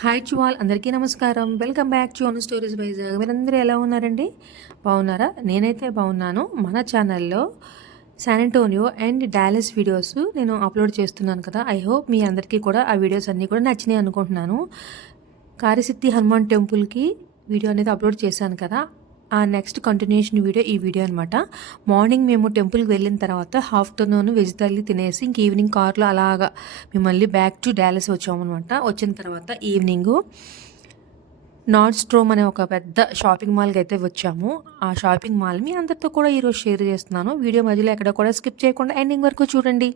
Hi చువాల్ అందరికీ నమస్కారం. Welcome back to Anu stories wise మీరందరూ ఎలా ఉన్నారండి? బాగున్నారా? నేనైతే బాగున్నాను. మన ఛానల్లో San Antonio and Dallas videos నేను అప్లోడ్ చేస్తున్నాను కదా. ఐ హోప్ మీ అందరికీ కూడా ఆ వీడియోస్ అన్నీ కూడా నచ్చినాయి అనుకుంటున్నాను. కారిసిద్ధి హనుమాన్ టెంపుల్కి వీడియో అనేది అప్లోడ్ చేశాను కదా. ఆ నెక్స్ట్ కంటిన్యూషన్ వీడియో ఈ వీడియో అనమాట మార్నింగ్ మేము టెంపుల్కి వెళ్ళిన తర్వాత ఆఫ్టర్నూన్ వెజిటల్ తినేసి ఇంక ఈవినింగ్ కార్లో అలాగా మేము మళ్ళీ బ్యాక్ టు డాలస్ వచ్చామన్నమాట వచ్చిన తర్వాత ఈవినింగ్ నార్త్ స్ట్రోమ్ అనే ఒక పెద్ద షాపింగ్ మాల్కి అయితే వచ్చాము. ఆ షాపింగ్ మాల్ మీ అందరితో కూడా ఈరోజు షేర్ చేస్తున్నాను. వీడియో మధ్యలో ఎక్కడ కూడా స్కిప్ చేయకుండా ఎండింగ్ వరకు చూడండి.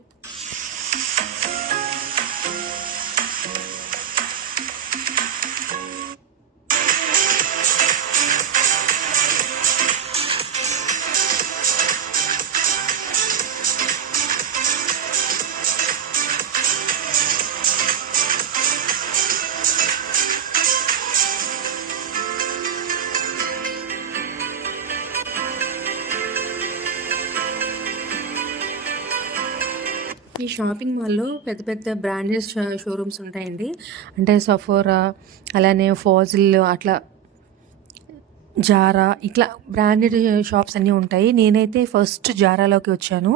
ఈ షాపింగ్ మాల్లో పెద్ద పెద్ద బ్రాండెడ్ షోరూమ్స్ ఉంటాయండి. అంటే సఫోరా అలానే ఫాజిల్ అట్లా జారా ఇట్లా బ్రాండెడ్ షాప్స్ అన్నీ ఉంటాయి. నేనైతే ఫస్ట్ జారాలోకి వచ్చాను.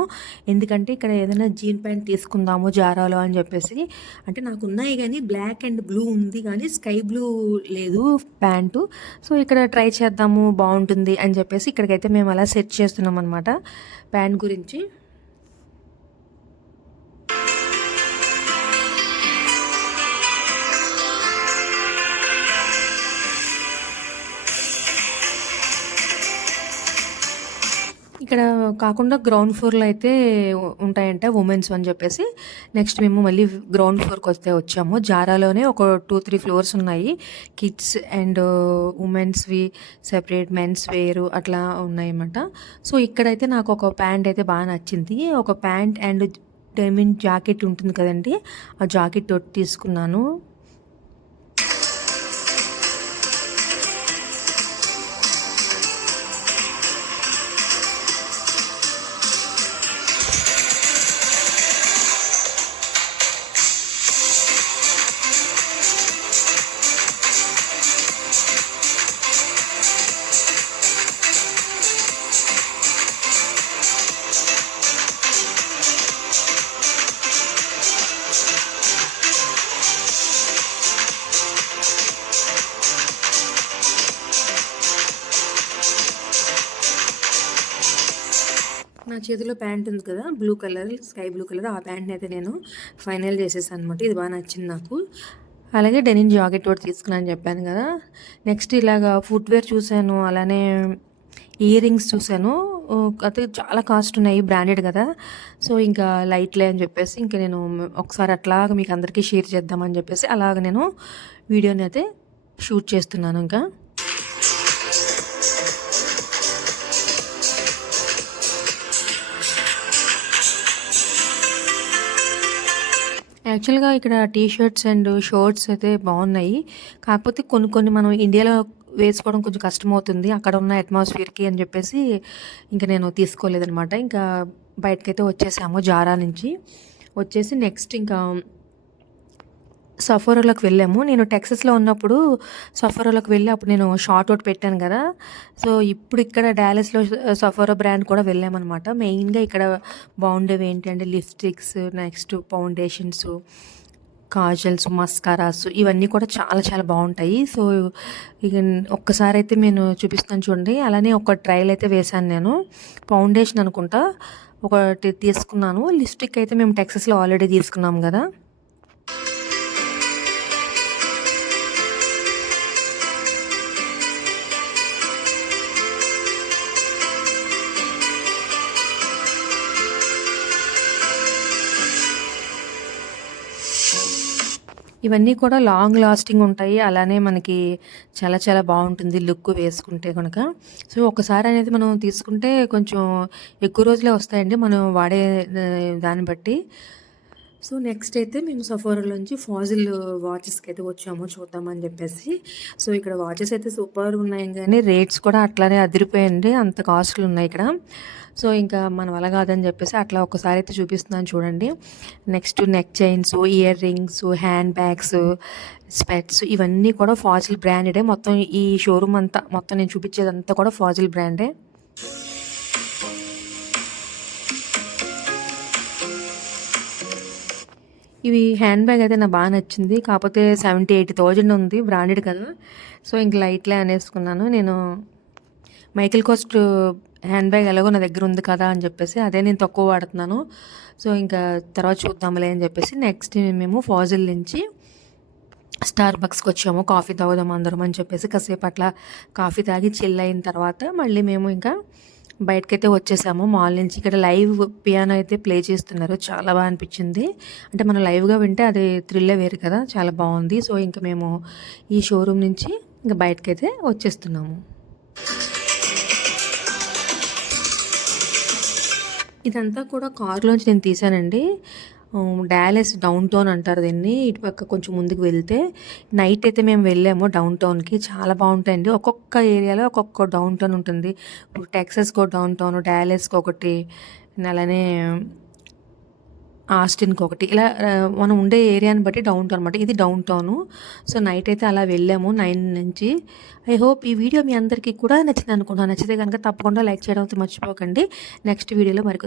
ఎందుకంటే ఇక్కడ ఏదైనా జీన్ ప్యాంట్ తీసుకుందాము జారాలో అని చెప్పేసి. అంటే నాకు ఉన్నాయి కానీ బ్లాక్ అండ్ బ్లూ ఉంది కానీ స్కై బ్లూ లేదు ప్యాంటు. సో ఇక్కడ ట్రై చేద్దాము బాగుంటుంది అని చెప్పేసి ఇక్కడికైతే మేము అలా సెట్ చేస్తున్నాం అనమాట ప్యాంట్ గురించి. ఇక్కడ కాకుండా గ్రౌండ్ ఫ్లోర్లో అయితే ఉంటాయంట ఉమెన్స్ అని చెప్పేసి. నెక్స్ట్ మేము మళ్ళీ గ్రౌండ్ ఫ్లోర్కి వస్తే వచ్చాము. జారాలోనే ఒక టూ త్రీ ఫ్లోర్స్ ఉన్నాయి. కిడ్స్ అండ్ ఉమెన్స్వి సెపరేట్ మెన్స్ వేరు అట్లా ఉన్నాయన్నమాట. సో ఇక్కడైతే నాకు ఒక ప్యాంట్ అయితే బాగా నచ్చింది. ఒక ప్యాంట్ అండ్ డైమండ్ జాకెట్ ఉంటుంది కదండి ఆ జాకెట్ తీసుకున్నాను. నా చేతిలో ప్యాంట్ ఉంది కదా blue colour sky blue colour ఆ ప్యాంట్ని అయితే నేను ఫైనల్ చేసేసాను అనమాట ఇది బాగా నచ్చింది నాకు. అలాగే డెనిన్ జాకెట్ ఒకటి తీసుకున్నాను చెప్పాను కదా. నెక్స్ట్ ఇలాగా ఫుట్వేర్ చూశాను అలానే ఇయర్ రింగ్స్ చూశాను అయితే చాలా కాస్ట్ ఉన్నాయి బ్రాండెడ్ కదా. సో ఇంకా లైట్లే అని చెప్పేసి ఇంకా నేను ఒకసారి అట్లాగా మీకు అందరికీ షేర్ చేద్దామని చెప్పేసి అలాగ నేను వీడియోని అయితే షూట్ చేస్తున్నాను ఇంకా. యాక్చువల్గా ఇక్కడ టీ షర్ట్స్ అండ్ షర్ట్స్ అయితే బాగున్నాయి. కాకపోతే కొన్ని కొన్ని మనం ఇండియాలో వేసుకోవడం కొంచెం కష్టమవుతుంది. అక్కడ ఉన్న అట్మాస్ఫియర్కి అని చెప్పేసి ఇంకా నేను తీసుకోలేదనమాట ఇంకా బయటకైతే వచ్చేసాము జారా నుంచి. వచ్చేసి నెక్స్ట్ ఇంకా సఫోరోలోకి వెళ్ళాము. నేను టెక్సస్లో ఉన్నప్పుడు సఫోరోలోకి వెళ్ళి అప్పుడు నేను షార్ట్ అవుట్ పెట్టాను కదా. సో ఇప్పుడు ఇక్కడ డాలస్లో సఫోరో బ్రాండ్ కూడా వెళ్ళామన్నమాట. మెయిన్గా ఇక్కడ బాగుండేవి ఏంటంటే lipsticks next foundations kajals mascaras ఇవన్నీ కూడా చాలా చాలా బాగుంటాయి. సో ఇక ఒక్కసారి అయితే నేను చూపిస్తాను చూడండి. అలానే ఒక ట్రయల్ అయితే వేశాను నేను. ఫౌండేషన్ అనుకుంటా. ఒకటి తీసుకున్నాను. లిప్స్టిక్ అయితే మేము టెక్సస్లో ఆల్రెడీ తీసుకున్నాం కదా. ఇవన్నీ కూడా లాంగ్ లాస్టింగ్ ఉంటాయి. అలానే మనకి చాలా చాలా బాగుంటుంది లుక్ వేసుకుంటే కనుక సో ఒకసారి అనేది మనం తీసుకుంటే కొంచెం ఎక్కువ రోజులే వస్తాయండి. మనం వాడే దాన్ని బట్టి. సో నెక్స్ట్ అయితే మేము సఫోరాలోంచి ఫాజిల్ వాచెస్కి అయితే వచ్చాము చూద్దామని చెప్పేసి. సో ఇక్కడ వాచెస్ అయితే సూపర్ ఉన్నాయి కానీ రేట్స్ కూడా అట్లానే అదిరిపోయండి అంత కాస్ట్లు ఉన్నాయి ఇక్కడ. సో ఇంకా మన వల్ల కాదని చెప్పేసి అట్లా ఒకసారి అయితే చూపిస్తున్నాను చూడండి. Next neck chains ear rings hand bags specs ఇవన్నీ కూడా ఫాజిల్ బ్రాండెడే మొత్తం ఈ షోరూమ్ అంతా మొత్తం నేను చూపించేదంతా కూడా ఫాజిల్ బ్రాండే ఇవి హ్యాండ్ బ్యాగ్ అయితే నాకు బాగా నచ్చింది. కాకపోతే సెవెంటీ ఎయిటీ థౌజండ్ ఉంది బ్రాండెడ్ కదా. సో ఇంక లైట్లే అనేసుకున్నాను. నేను మైకిల్ కోస్ట్ హ్యాండ్ బ్యాగ్ ఎలాగో నా దగ్గర ఉంది కదా అని చెప్పేసి అదే నేను తక్కువ వాడుతున్నాను. సో ఇంకా తర్వాత చూద్దాంలే అని చెప్పేసి నెక్స్ట్ మేము ఫాజిల్ నుంచి స్టార్ బక్స్కి వచ్చాము. కాఫీ తాగుదాం అందరం అని చెప్పేసి కాసేపు అట్లా కాఫీ తాగి చిల్ అయిన తర్వాత మళ్ళీ మేము ఇంకా బయటకైతే వచ్చేసాము. మాల్ నుంచి ఇక్కడ లైవ్ పియానో అయితే ప్లే చేస్తున్నారు. చాలా బాగా అనిపించింది. అంటే మనం లైవ్గా వింటే అది థ్రిల్లే వేరు కదా చాలా బాగుంది. సో ఇంకా మేము ఈ షోరూమ్ నుంచి ఇంకా బయటకైతే వచ్చేస్తున్నాము. ఇదంతా కూడా కారులోంచి నేను తీసానండి. డాలెస్ డౌన్ టౌన్ అంటారు దీన్ని. ఇటుపక్క కొంచెం ముందుకు వెళ్తే నైట్ అయితే మేము వెళ్ళాము డౌన్ టౌన్కి చాలా బాగుంటాయండి. ఒక్కొక్క ఏరియాలో ఒక్కొక్క డౌన్ టౌన్ ఉంటుంది. ఇప్పుడు టెక్సస్కో డౌన్ టౌన్ డాలెస్కి ఒకటి అలానే ఆస్టిన్కి ఒకటి. ఇలా మనం ఉండే ఏరియాని బట్టి డౌన్ టౌన్ అనమాట ఇది డౌన్ టౌన్ సో నైట్ అయితే అలా వెళ్ళాము నైన్ నుంచి. ఐ హోప్ ఈ వీడియో మీ అందరికీ కూడా నచ్చింది అనుకుంటున్నాను. నచ్చితే కనుక తప్పకుండా లైక్ చేయడం అయితే మర్చిపోకండి. నెక్స్ట్ వీడియోలో మరి